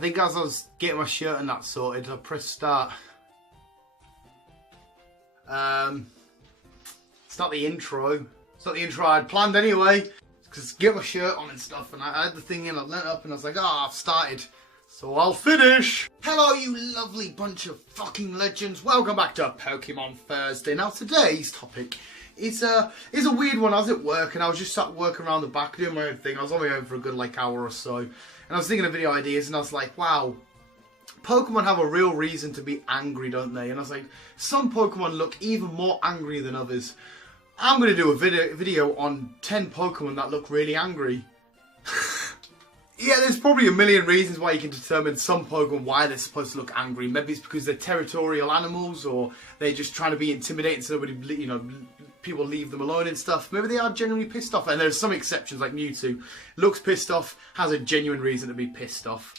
think as I was getting my shirt and that sorted, I pressed start. It's not the intro. It's not the intro I had planned anyway. Because get my shirt on and stuff, and I had the thing in, I leant up and I was like, oh, I've started. So I'll finish. Hello, you lovely bunch of fucking legends. Welcome back to Pokémon Thursday. Now today's topic is a weird one. I was at work and I was just sat working around the back doing my own thing. I was on my own for a good hour or so. And I was thinking of video ideas and I was like, wow, Pokemon have a real reason to be angry, don't they? And I was like, some Pokemon look even more angry than others. I'm going to do a video on 10 Pokemon that look really angry. Yeah, there's probably a million reasons why you can determine some Pokemon why they're supposed to look angry. Maybe it's because they're territorial animals, or they're just trying to be intimidating so nobody, people leave them alone and stuff. Maybe they are genuinely pissed off. And there's some exceptions like Mewtwo. Looks pissed off, has a genuine reason to be pissed off.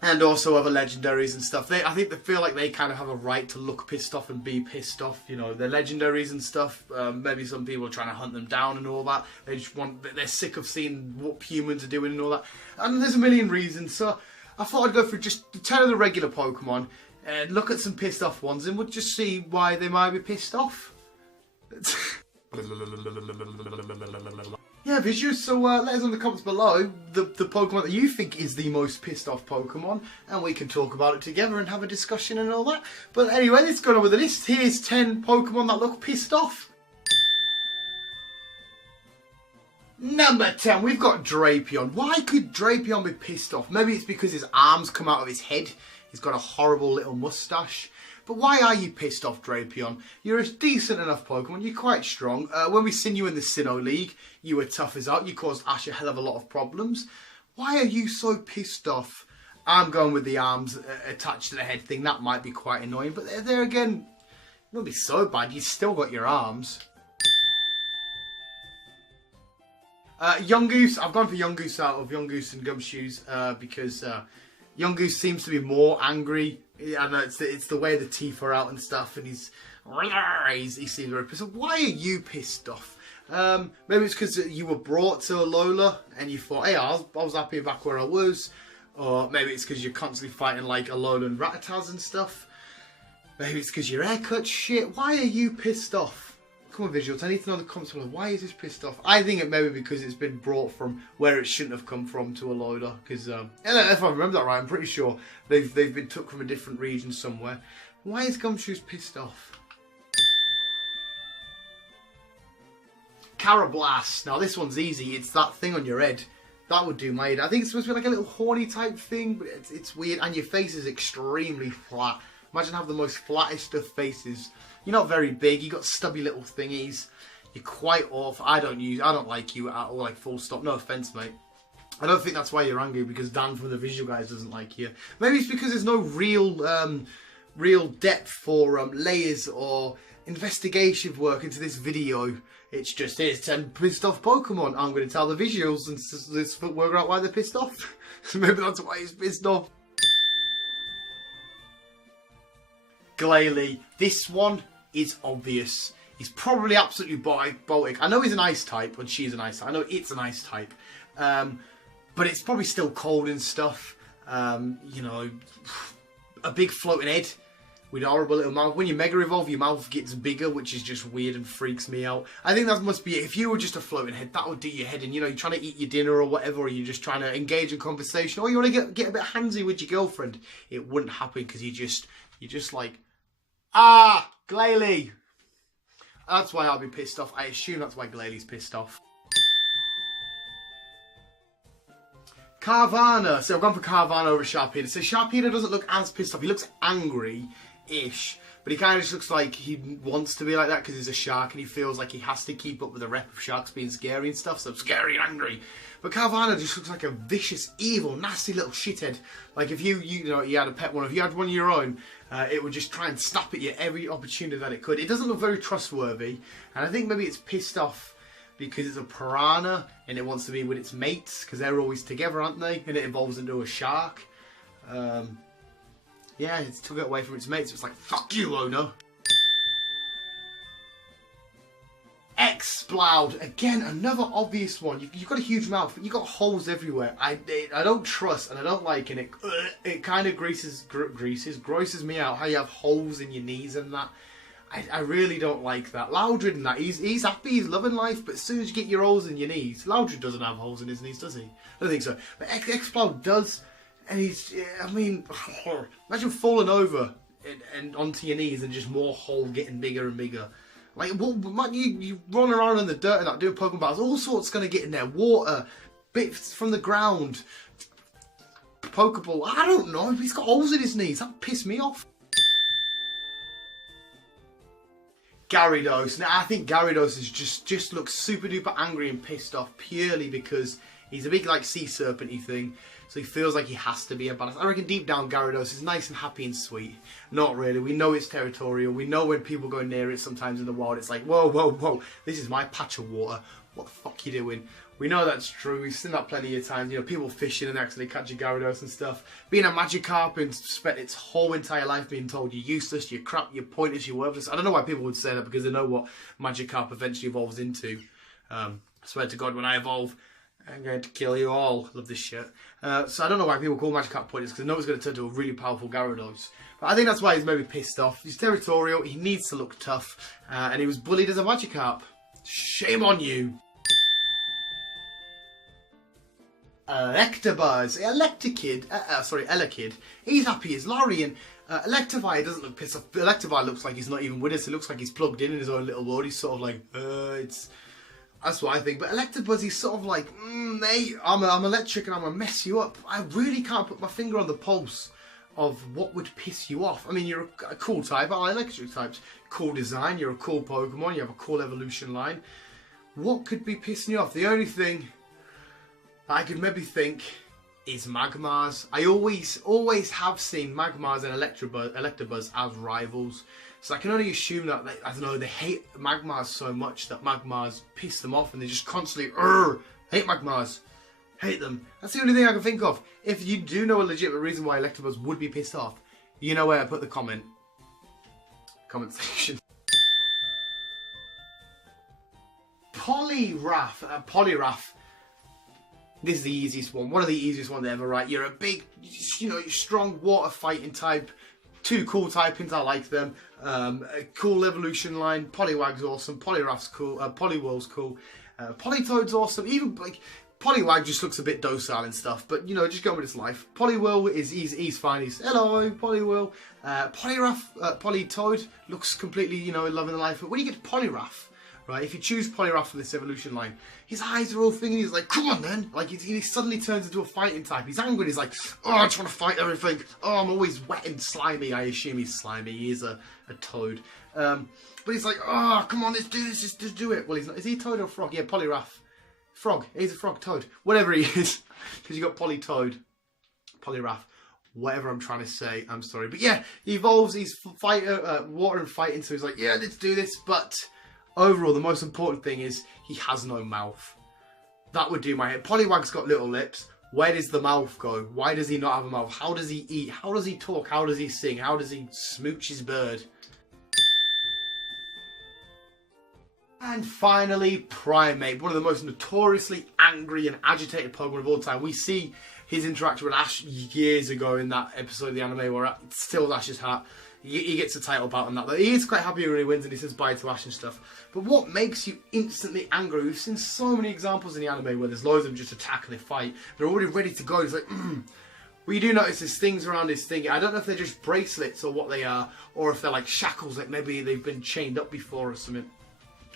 And also other legendaries and stuff. I think they feel like they kind of have a right to look pissed off and be pissed off. You know, they're legendaries and stuff. Maybe some people are trying to hunt them down and all that. They're sick of seeing what humans are doing and all that. And there's a million reasons. So I thought I'd go through just 10 of the regular Pokemon and look at some pissed off ones, and we'll just see why they might be pissed off. Yeah, visuals, so let us know in the comments below the Pokemon that you think is the most pissed off Pokemon, and we can talk about it together and have a discussion and all that. But anyway, let's go on with the list. Here's 10 Pokemon that look pissed off. Number 10, we've got Drapion. Why could Drapion be pissed off? Maybe it's because his arms come out of his head. He's got a horrible little moustache. But why are you pissed off, Drapion? You're a decent enough Pokemon, you're quite strong. When we seen you in the Sinnoh League, you were tough as out, you caused Ash a hell of a lot of problems. Why are you so pissed off? I'm going with the arms attached to the head thing, that might be quite annoying, but there again, it won't be so bad, you still got your arms. Yungoos, I've gone for Yungoos out of Yungoos and Gumshoes because Yungoos seems to be more angry. I know it's the way the teeth are out and stuff, and he seems very pissed off. Why are you pissed off? Maybe it's because you were brought to Alola and you thought, hey, I was happy back where I was. Or maybe it's because you're constantly fighting like Alola and Rattatas and stuff. Maybe it's because your haircut's shit. Why are you pissed off? Come on, visuals, I need to know in the comments below, why is this pissed off? I think it may be because it's been brought from where it shouldn't have come from to Alola. Because, if I remember that right, I'm pretty sure they've been took from a different region somewhere. Why is Gumshoes pissed off? Carablast. Now this one's easy, it's that thing on your head. That would do my head. I think it's supposed to be like a little horny type thing, but it's weird. And your face is extremely flat. Imagine having the most flattest of faces. You're not very big, you got stubby little thingies. You're quite off. I don't like you at all, like full stop. No offense, mate. I don't think that's why you're angry, because Dan from the Visual Guys doesn't like you. Maybe it's because there's no real depth for layers or investigative work into this video. It's just, here's 10 pissed off Pokemon. I'm going to tell the visuals and let's work out why they're pissed off. So maybe that's why he's pissed off. Glalie. This one is obvious. He's probably absolutely Baltic. I know he's an ice type, and she's an ice type. I know it's an ice type. But it's probably still cold and stuff. You know, a big floating head with a horrible little mouth. When you Mega Evolve, your mouth gets bigger, which is just weird and freaks me out. I think that must be it. If you were just a floating head, that would do your head in. You know, you're trying to eat your dinner or whatever, or you're just trying to engage in conversation, or you want to get a bit handsy with your girlfriend. It wouldn't happen because you're just like, ah, Glalie. That's why I'll be pissed off. I assume that's why Glalie's pissed off. Carvana. So I've gone for Carvana over Sharpedo. So Sharpedo doesn't look as pissed off. He looks angry-ish. But he kind of just looks like he wants to be like that because he's a shark and he feels like he has to keep up with the rep of sharks being scary and stuff. So scary and angry. But Carvana just looks like a vicious, evil, nasty little shithead. Like if you had a pet one, if you had one of your own, it would just try and snap at you every opportunity that it could. It doesn't look very trustworthy. And I think maybe it's pissed off because it's a piranha and it wants to be with its mates because they're always together, aren't they? And it evolves into a shark. Yeah, it took it away from its mates. It's like, fuck you, owner. Exploud, again, another obvious one. You've got a huge mouth, but you've got holes everywhere. I don't trust and I don't like, and it kind of grosses me out how you have holes in your knees and that. I really don't like that. Loudred and that, he's happy, he's loving life, but as soon as you get your holes in your knees, Loudred doesn't have holes in his knees, does he? I don't think so. But Exploud does, and I mean, imagine falling over and onto your knees and just more hole getting bigger and bigger. Like, what, you run around in the dirt and that, doing Pokemon battles, all sorts going to get in there. Water, bits from the ground, Pokeball, I don't know, he's got holes in his knees, that pissed me off. Gyarados. Now, I think Gyarados is just looks super duper angry and pissed off purely because he's a big, like, sea serpent-y thing. So he feels like he has to be a badass. I reckon deep down Gyarados is nice and happy and sweet. Not really. We know it's territorial. We know when people go near it sometimes in the wild, it's like, whoa, whoa, whoa, this is my patch of water. What the fuck you doing? We know that's true. We've seen that plenty of times. You know, people fishing and actually catching Gyarados and stuff. Being a Magikarp and spent its whole entire life being told you're useless, you're crap, you're pointless, you're worthless. I don't know why people would say that, because they know what Magikarp eventually evolves into. I swear to God, when I evolve, I'm going to kill you all. Love this shit. So I don't know why people call Magikarp pointless, because they know it's going to turn to a really powerful Gyarados. But I think that's why he's maybe pissed off. He's territorial, he needs to look tough, and he was bullied as a Magikarp. Shame on you. Electabuzz, Elekid, he's happy as Larry, and Electivire doesn't look pissed off. Electivire looks like he's not even with us. It looks like he's plugged in his own little world. He's sort of like, that's what I think. But Electabuzz, he's sort of like, mate, I'm electric and I'm gonna mess you up. I really can't put my finger on the pulse of what would piss you off. I mean, you're a cool type. I like electric types. Cool design. You're a cool Pokemon. You have a cool evolution line. What could be pissing you off? The only thing I could maybe think is Magmars. I always have seen Magmars and Electabuzz as rivals. So I can only assume that, I don't know, they hate Magmars so much that Magmars piss them off and they just constantly, hate Magmars. Hate them. That's the only thing I can think of. If you do know a legitimate reason why Electabuzz would be pissed off, you know where I put the comment section. Poliwrath. This is the easiest one. One of the easiest ones ever, right? You're a big, you're strong water fighting type. Two cool typings, I like them. A cool evolution line. Poliwag's awesome. Poliwrath's cool. Poliwhirl's cool. Politoad's awesome. Even like Poliwag just looks a bit docile and stuff, but just go with its life. Poliwhirl he's fine. He's hello, Poliwhirl. Politoad looks completely, loving the life. But when you get to Poliwrath, right, if you choose Poliwrath for this evolution line, his eyes are all thinking, he's like, come on then. Like, he suddenly turns into a fighting type. He's angry, he's like, oh, I just want to fight everything. Oh, I'm always wet and slimy. I assume he's slimy. He is a toad. But he's like, oh, come on, let's do this, just do it. Well, he's not. Is he a toad or a frog? Yeah, Poliwrath. Frog. He's a frog, toad. Whatever he is. Because you got Politoad, Poliwrath. Whatever I'm trying to say, I'm sorry. But yeah, he evolves, he's water and fighting, so he's like, yeah, let's do this, but overall, the most important thing is he has no mouth. That would do my head. Poliwag's got little lips. Where does the mouth go? Why does he not have a mouth? How does he eat? How does he talk? How does he sing? How does he smooch his bird? And finally, Primeape, one of the most notoriously angry and agitated Pokemon of all time. We see his interaction with Ash years ago in that episode of the anime where it steals Ash's hat. He gets a title bout on that. He is quite happy when he wins and he says bye to Ash and stuff. But what makes you instantly angry? We've seen so many examples in the anime where there's loads of them just attack and they fight. They're already ready to go. It's like, Well, you do notice there's things around his thing. I don't know if they're just bracelets or what they are, or if they're like shackles, like maybe they've been chained up before or something.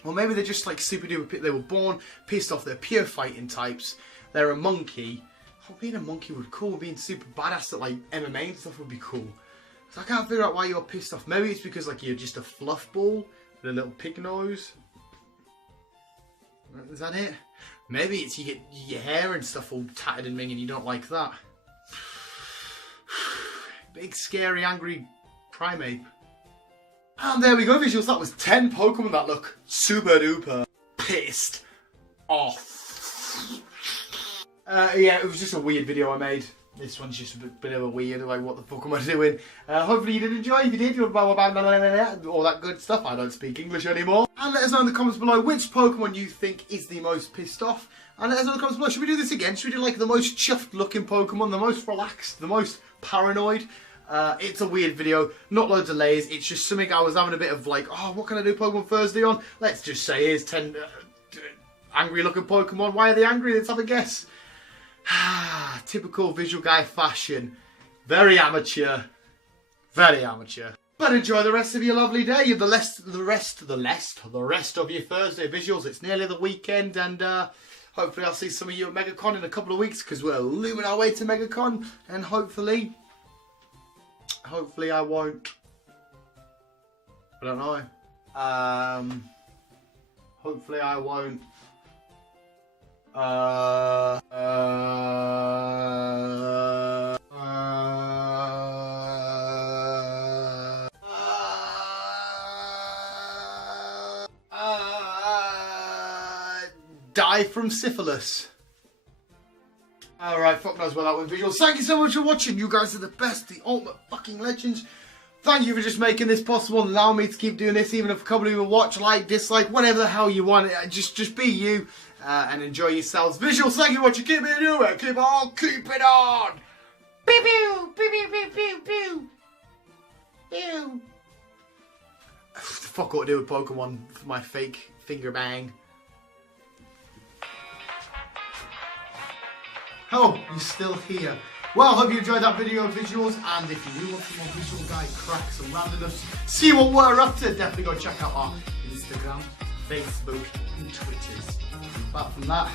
Or maybe they're just like super duper, they were born pissed off, they're pure fighting types. They're a monkey. Oh, being a monkey would be cool. Being super badass at like MMA and stuff would be cool. So I can't figure out why you're pissed off. Maybe it's because like you're just a fluff ball with a little pig nose. Is that it? Maybe it's you get your hair and stuff all tattered and minging and you don't like that. Big, scary, angry Primeape. And there we go, visuals. That was 10 Pokemon that look super duper pissed off. Yeah, it was just a weird video I made. This one's just a bit of a weird, like, what the fuck am I doing? Hopefully you did enjoy. If you did, you'll blah, blah, blah, blah, blah, all that good stuff. I don't speak English anymore. And let us know in the comments below which Pokemon you think is the most pissed off. And let us know in the comments below, should we do this again? Should we do like the most chuffed looking Pokemon, the most relaxed, the most paranoid? It's a weird video, not loads of layers. It's just something I was having a bit of like, oh, what can I do Pokemon Thursday on? Let's just say here's 10 angry looking Pokemon. Why are they angry? Let's have a guess. Typical visual guy fashion. Very amateur. Very amateur. But enjoy the rest of your lovely day. The rest of your Thursday visuals. It's nearly the weekend, and hopefully I'll see some of you at MegaCon in a couple of weeks, because we're looming our way to MegaCon, and hopefully I won't. I don't know. Hopefully I won't. Die from syphilis. Alright, fuck knows where that went visuals. Thank you so much for watching. You guys are the best, the ultimate fucking legends. Thank you for just making this possible and allowing me to keep doing this, even if a couple of you watch, like, dislike, whatever the hell you want. Just be you and enjoy yourselves. Visuals, thank you for watching. Keep it doing. Keep on. Keep it on. Pew pew pew pew pew pew pew. Pew. Fuck what I do with Pokemon for my fake finger bang. Oh, you're still here. Well, hope you enjoyed that video of visuals, and if you do want some more visual guy cracks and randomness, see what we're up to, definitely go check out our Instagram, Facebook, and Twitters. Apart from that,